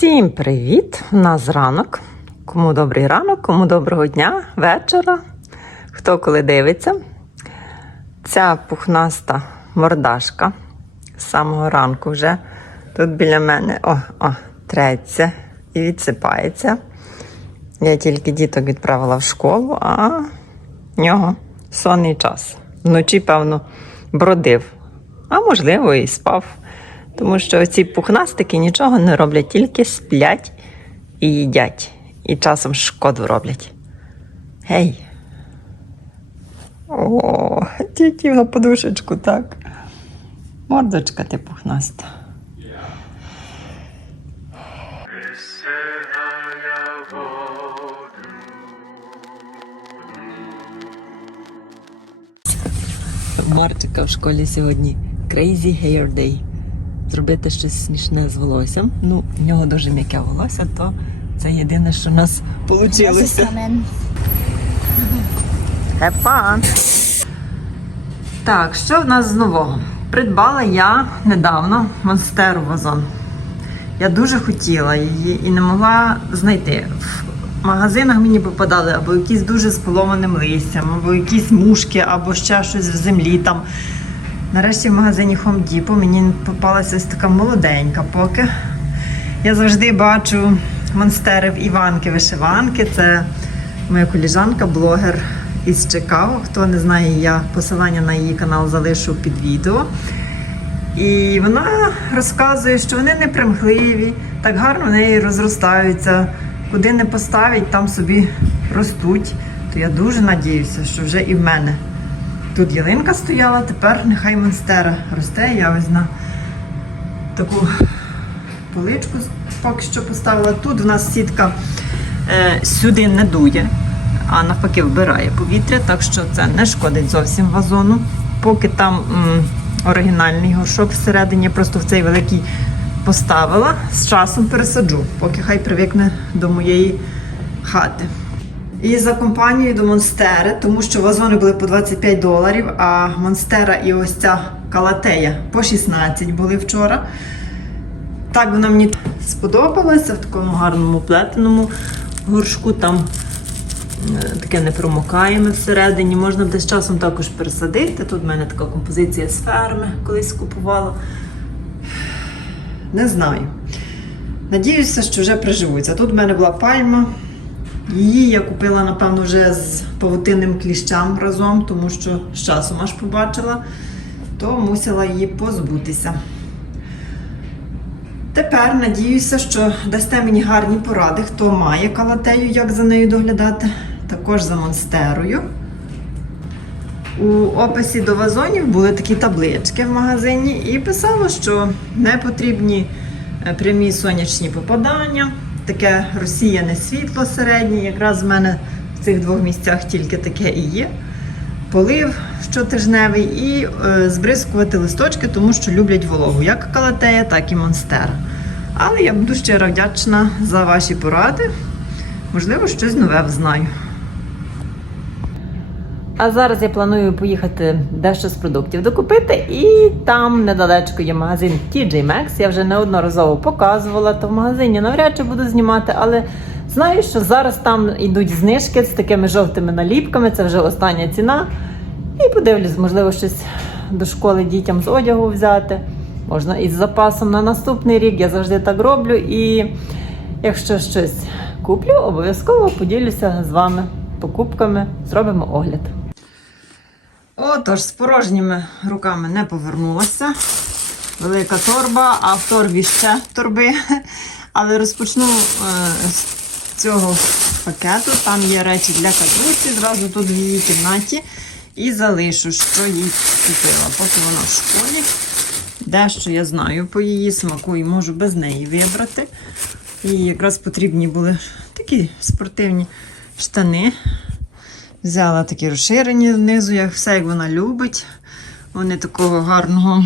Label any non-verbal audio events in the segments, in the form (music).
Всім привіт! У нас ранок. Кому добрий ранок, кому доброго дня, вечора, хто коли дивиться. Ця пухнаста мордашка з самого ранку вже тут біля мене о, о, треться і відсипається. Я тільки діток відправила в школу, а в нього сонний час. Вночі, певно, бродив, а можливо, і спав. Тому що ці пухнастики нічого не роблять, тільки сплять і їдять. І часом шкоду роблять. Гей. О, тільки на подушечку, так. Мордочка ти пухнаста. Марчика в школі сьогодні Crazy Hair Day. Зробити щось смішне з волоссям. Ну, в нього дуже м'яке волосся, то це єдине, що в нас вийшло. (laughs) Have fun! Так, що в нас з нового? Придбала я недавно монстеру вазон. Я дуже хотіла її і не могла знайти. В магазинах мені попадали або якісь дуже з поломаним листям, або якісь мушки, або ще щось в землі там. Нарешті в магазині Home Depot мені попалася ось така молоденька поки. Я завжди бачу монстери в Іванки вишиванки. Це моя коліжанка, блогер із Чикаго. Хто не знає, я посилання на її канал залишу під відео. І вона розказує, що вони не примхливі, так гарно в неї розростаються. Куди не поставить, там собі ростуть. То я дуже надіюся, що вже і в мене. Тут ялинка стояла, тепер нехай монстера росте. Я ось на таку поличку поки що поставила. Тут в нас сітка е, сюди не дує, а навпаки вбирає повітря, так що це не шкодить зовсім вазону. Поки там м, оригінальний горшок всередині, просто в цей великий поставила, з часом пересаджу, поки хай привикне до моєї хати. І за компанією до Монстери, тому що вазони були по 25 доларів, а Монстера і ось ця калатея по 16 були вчора. Так вона мені сподобалася в такому гарному плетеному горшку. Там е, таке непромокаєме всередині. Можна десь часом також пересадити. Тут в мене така композиція з ферми колись купувала. Не знаю. Надіюся, що вже приживуться. Тут в мене була пальма. Її я купила, напевно, вже з павутинним кліщам разом, тому що з часом аж побачила, то мусила її позбутися. Тепер надіюся, що дасте мені гарні поради, хто має калатею, як за нею доглядати, також за монстерою. У описі до вазонів були такі таблички в магазині і писало, що не потрібні е, прямі сонячні попадання, таке розсіяне світло середнє. Якраз в мене в цих двох місцях тільки таке і є. Полив щотижневий і е, збризкувати листочки, тому що люблять вологу, як калатея, так і монстера. Але я буду щиро вдячна за ваші поради. Можливо, щось нове взнаю. А зараз я планую поїхати дещо з продуктів докупити, і там недалечко є магазин TJ Maxx. Я вже неодноразово показувала, то в магазині навряд чи буду знімати, але знаю, що зараз там йдуть знижки з такими жовтими наліпками. Це вже остання ціна. І подивлюсь, можливо, щось до школи дітям з одягу взяти. Можна із запасом на наступний рік. Я завжди так роблю. І якщо щось куплю, обов'язково поділюся з вами покупками, зробимо огляд. Отож, з порожніми руками не повернулася. Велика торба, а в торбі ще торби. Але розпочну е, з цього пакету. Там є речі для катрусі, зразу тут в її кімнаті. І залишу, що їй купила, поки вона в школі. Дещо я знаю по її смаку і можу без неї вибрати. Їй якраз потрібні були такі спортивні штани. Взяла такі розширені знизу, як все, як вона любить. Вони такого гарного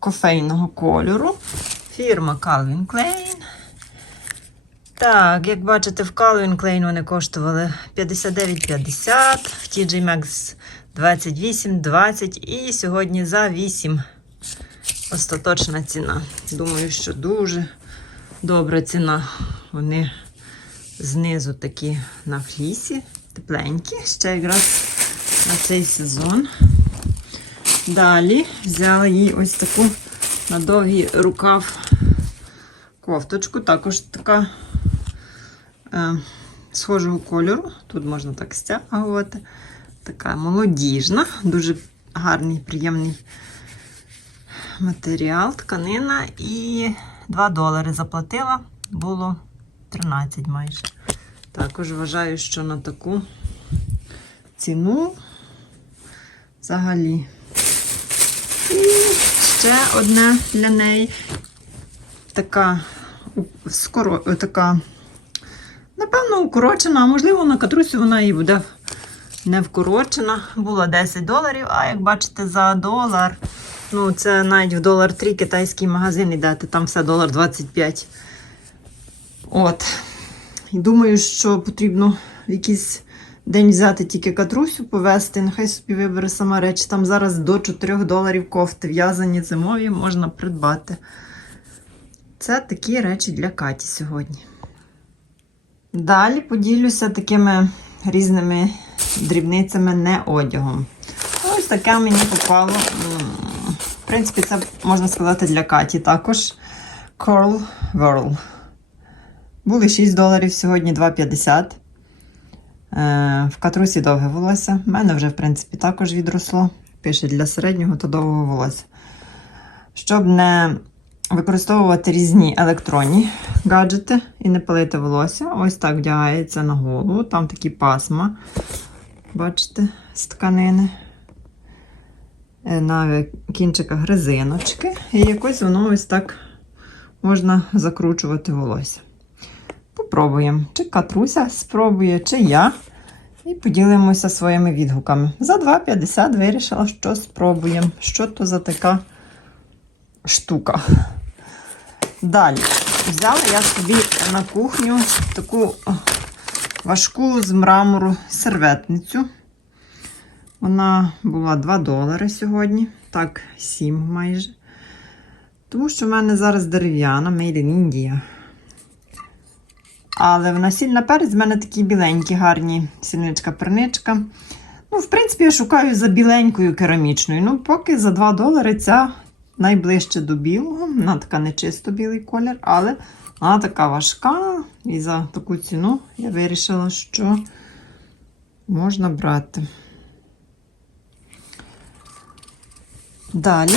кофейного кольору. Фірма Calvin Klein. Так, як бачите, в Calvin Klein вони коштували 59,50, в TJ Maxx 28,20 і сьогодні за 8 остаточна ціна. Думаю, що дуже добра ціна. Вони знизу такі на флісі, тепленькі, ще якраз на цей сезон. Далі взяла їй ось таку на довгий рукав кофточку, також така е, схожого кольору. Тут можна так стягувати. Така молодіжна, дуже гарний, приємний матеріал, тканина. І 2 долари заплатила, було 13 майже. Також вважаю, що на таку ціну взагалі. І ще одне для неї така скоро така, напевно, укорочена, а можливо, на катрусі вона і буде не вкорочена. Була 10 доларів, а як бачите, за долар. Ну, це навіть в долар 3 китайський магазин йдете, там все долар 25. От. І думаю, що потрібно в якийсь день взяти тільки катрусю, повезти, нехай собі вибере сама реч. Там зараз до 4 доларів кофти в'язані зимові можна придбати. Це такі речі для Каті сьогодні. Далі поділюся такими різними дрібницями, не одягом. Ось таке мені попало. В принципі, це можна сказати для Каті також. Curl Whirl. Були 6 доларів, сьогодні 2,50. Е, В катрусі довге волосся. У мене вже, в принципі, також відросло. Пише для середнього та довгого волосся. Щоб не використовувати різні електронні гаджети і не палити волосся. Ось так вдягається на голову. Там такі пасма, бачите, з тканини. Е, На кінчиках резиночки. І якось воно ось так можна закручувати волосся. Попробуємо, чи Катруся спробує, чи я. І поділимося своїми відгуками. За 2,50 вирішила, що спробуємо. Що то за така штука. Далі. Взяла я собі на кухню таку важку з мрамору серветницю. Вона була 2 долари сьогодні, так, 7 майже. Тому що в мене зараз дерев'яна, made in India. Але вона сіль перець, в мене такі біленькі, гарні сільничка-перничка. Ну, в принципі, я шукаю за біленькою керамічною. Ну, поки за 2 долари ця найближче до білого. Вона така не чисто білий колір, але вона така важка. І за таку ціну я вирішила, що можна брати. Далі.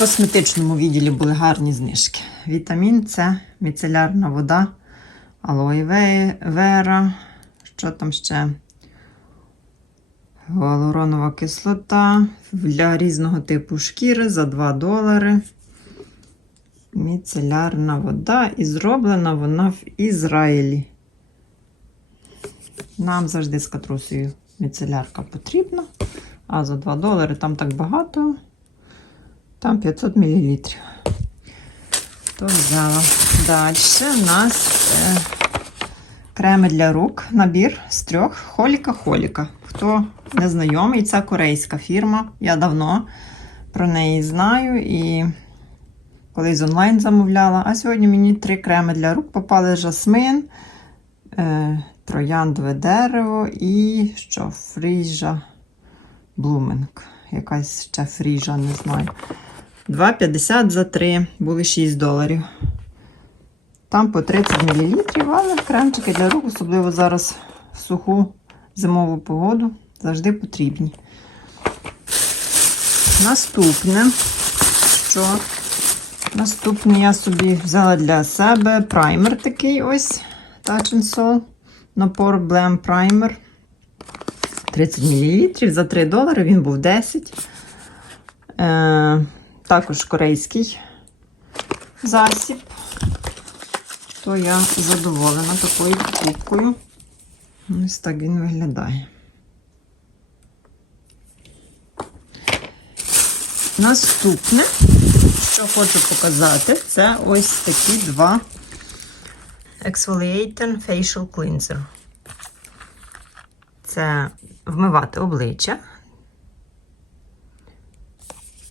Косметичному відділі були гарні знижки. Вітамін С, міцелярна вода, алоє ве- вера, що там ще? Гіалуронова кислота для різного типу шкіри за 2 долари. Міцелярна вода. І зроблена вона в Ізраїлі. Нам завжди з катрусею міцелярка потрібна. А за 2 долари там так багато. Там 500 мл. То взяла. Далі у нас е, креми для рук. Набір з трьох холіка-холіка. Хто не знайомий, це корейська фірма. Я давно про неї знаю і колись онлайн замовляла. А сьогодні мені три креми для рук попали жасмин, е, трояндове дерево і що, фріжа блуминг. Якась ще фріжа, не знаю. 2,50 за 3, були 6 доларів. Там по 30 мл, але кремчики для рук, особливо зараз в суху зимову погоду, завжди потрібні. Наступне, що наступне я собі взяла для себе праймер такий ось Touch and Soul. Напор Blem Primer. 30 мл за 3 долари, він був 10. Також корейський засіб. То я задоволена такою покупкою. Ось так він виглядає. Наступне, що хочу показати, це ось такі два Exfoliating Facial Cleanser. Це вмивати обличчя.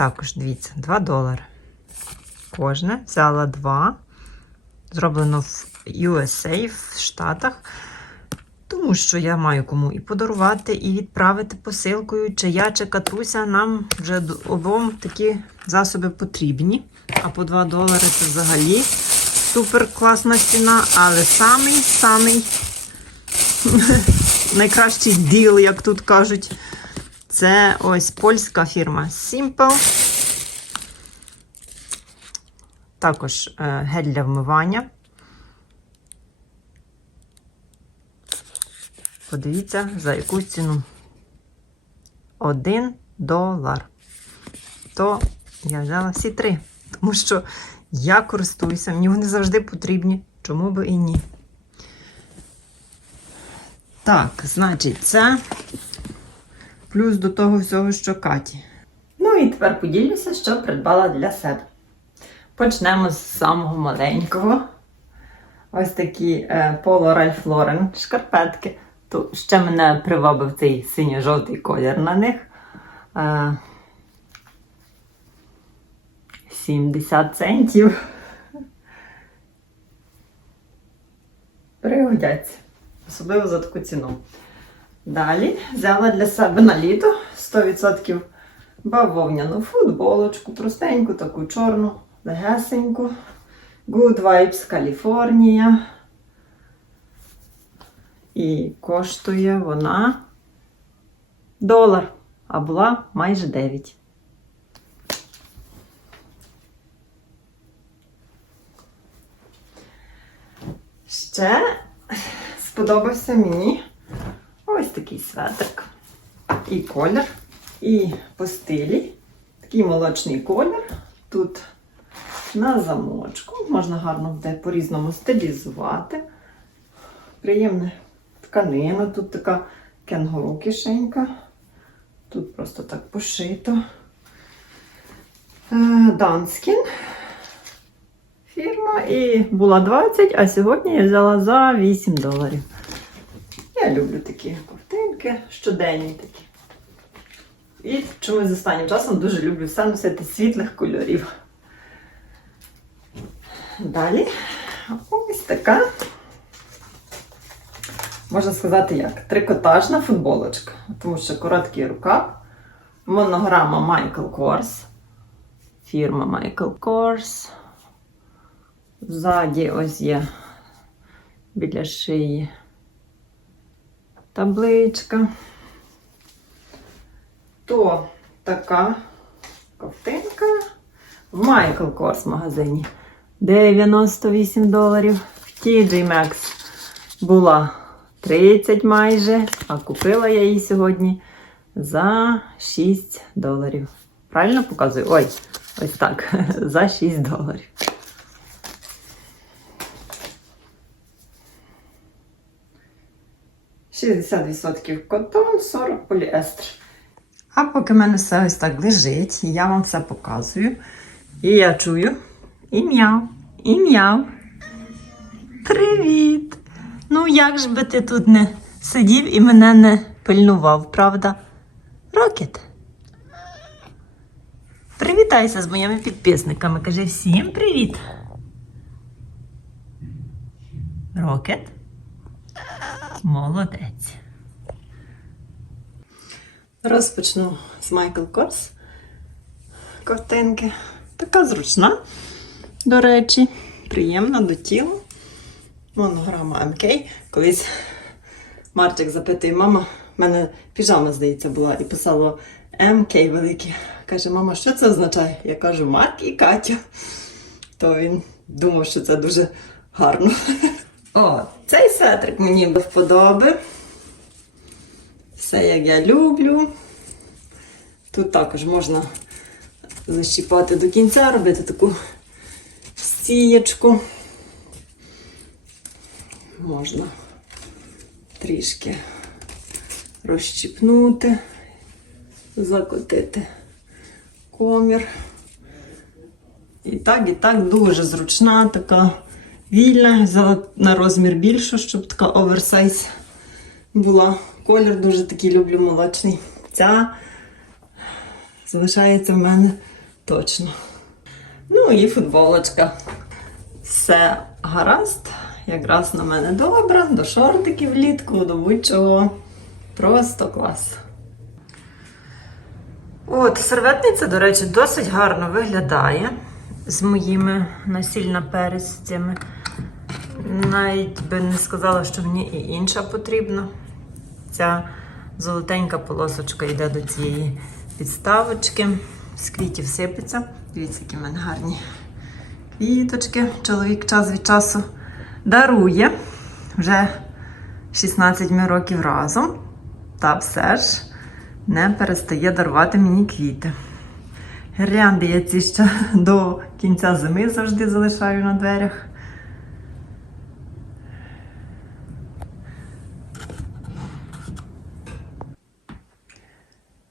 Також дивіться, 2 долари. Кожне. Взяла два. Зроблено в USA в Штатах. Тому що я маю кому і подарувати, і відправити посилкою, чи я, чи катуся. Нам вже обом такі засоби потрібні. А по 2 долари це взагалі супер класна ціна. Але самий самий (laughs) найкращий діл, як тут кажуть, це ось польська фірма Simple. Також е, гель для вмивання. Подивіться, за яку ціну. Один долар. То я взяла всі три. Тому що я користуюся, мені вони завжди потрібні. Чому би і ні? Так, значить, це плюс до того всього, що Каті. Ну і тепер поділюся, що придбала для себе. Почнемо з самого маленького. Ось такі е, Polo Ralph Lauren шкарпетки. То ще мене привабив цей синьо-жовтий колір на них. Е, 70 центів. Пригодяться. Особливо за таку ціну. Далі взяла для себе на літо 100% бавовняну футболочку, простеньку, таку чорну, легесеньку. Good Vibes California. І коштує вона долар, а була майже 9. Ще сподобався мені ось такий светрик. І колір, і по стилі. Такий молочний колір. Тут на замочку. Можна гарно буде по-різному стилізувати. Приємна тканина. Тут така кенгуру кишенька. Тут просто так пошито. Е, Данскін фірма. І була 20, а сьогодні я взяла за 8 доларів. Я люблю такі ковтинки, щоденні такі. І чомусь останнім часом дуже люблю все носити світлих кольорів. Далі ось така, можна сказати, як трикотажна футболочка, тому що короткий рукав, монограма Michael Kors, фірма Michael Kors. Ззаді ось є біля шиї табличка. То така ковтинка в Michael Kors магазині. 98 доларів. В TJ Maxx була 30 майже, а купила я її сьогодні за 6 доларів. Правильно показую? Ой, ось так. (laughs) За 6 доларів. «60% котон, 40 поліестер. А поки в мене все ось так лежить, я вам все показую. І я чую і м'яв, і м'яв. Привіт! Ну як ж би ти тут не сидів і мене не пильнував, правда? Рокет. Привітайся з моїми підписниками. Кажи всім привіт. Рокет. Молодець. Розпочну з Michael Kors. Картинки. Така зручна, до речі, приємна до тіла. Монограма МК. Колись Марчик запитує, мама, в мене піжама, здається, була, і писала МК велике. Каже, мама, що це означає? Я кажу, Марк і Катя. То він думав, що це дуже гарно. О, цей светрик мені до вподоби. Все, як я люблю. Тут також можна защіпати до кінця, робити таку стієчку. Можна трішки розщіпнути, закотити комір. І так, і так дуже зручна, така вільна. Взяла на розмір більшу, щоб така оверсайз була. Колір дуже такий люблю молочний. Ця залишається в мене Точно. Ну і футболочка. Все гаразд. Якраз на мене добре, до шортиків влітку, до будь-чого. Просто клас. От, серветниця, до речі, досить гарно виглядає з моїми насільно пересцями. Навіть би не сказала, що мені і інша потрібна. Ця золотенька полосочка йде до цієї підставочки. З квітів сипеться. Дивіться, які в мене гарні квіточки. Чоловік час від часу дарує. Вже 16 ми років разом. Та все ж не перестає дарувати мені квіти. Гірлянди я ці ще до кінця зими завжди залишаю на дверях.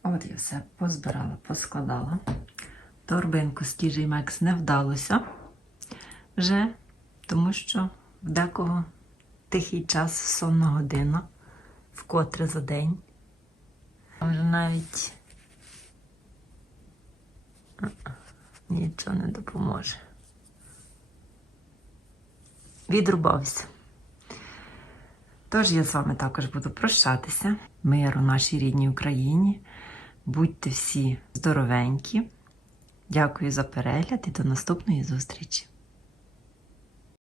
От я все позбирала, поскладала. Торбинку з TJ Maxx не вдалося вже, тому що в декого тихий час сонна година, вкотре за день. Може навіть нічого не допоможе. Відрубався. Тож я з вами також буду прощатися. Миру нашій рідній Україні. Будьте всі здоровенькі. Дякую за перегляд і до наступної зустрічі!